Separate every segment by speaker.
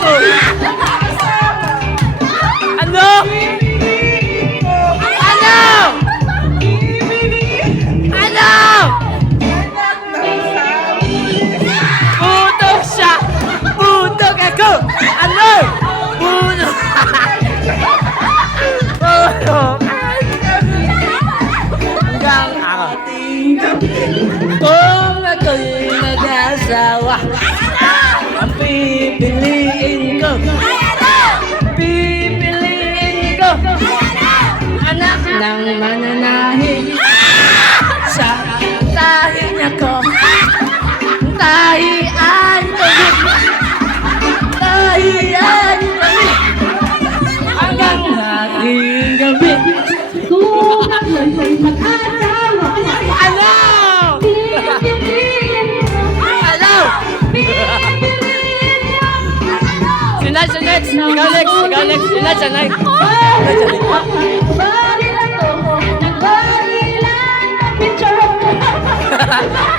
Speaker 1: Ano? Ano? Ano? Butok siya! Butok ako! Ano? Butok! Butok! Hanggang ako. Kung ako'y mag-asawa. ng mananahi sa tahi niya ko. Tahi ay tubig. Tahi ay tubig. Hanggang ating gabi.
Speaker 2: Kung ako'y may mag-asawa.
Speaker 1: Ano? Hello! Sinay, sinay! Ikaw next! Ikaw next! Sinay, sinay! Ano,
Speaker 2: ano?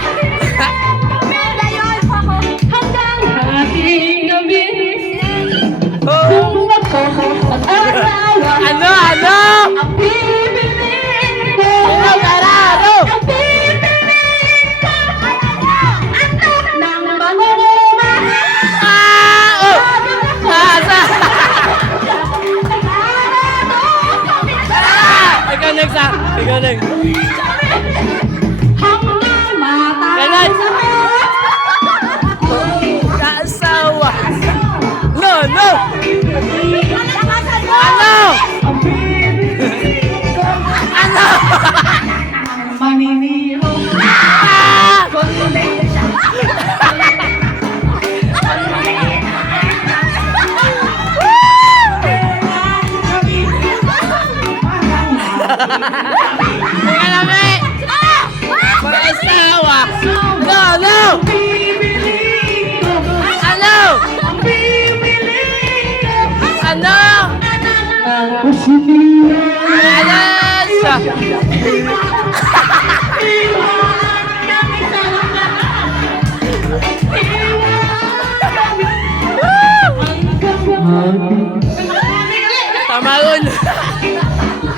Speaker 2: Ano,
Speaker 1: ano? Ah! Oh!
Speaker 2: Ah, sa...
Speaker 1: Ah! Ikaw ah. Ikaw next. Teka lang, eh! Kaasawa.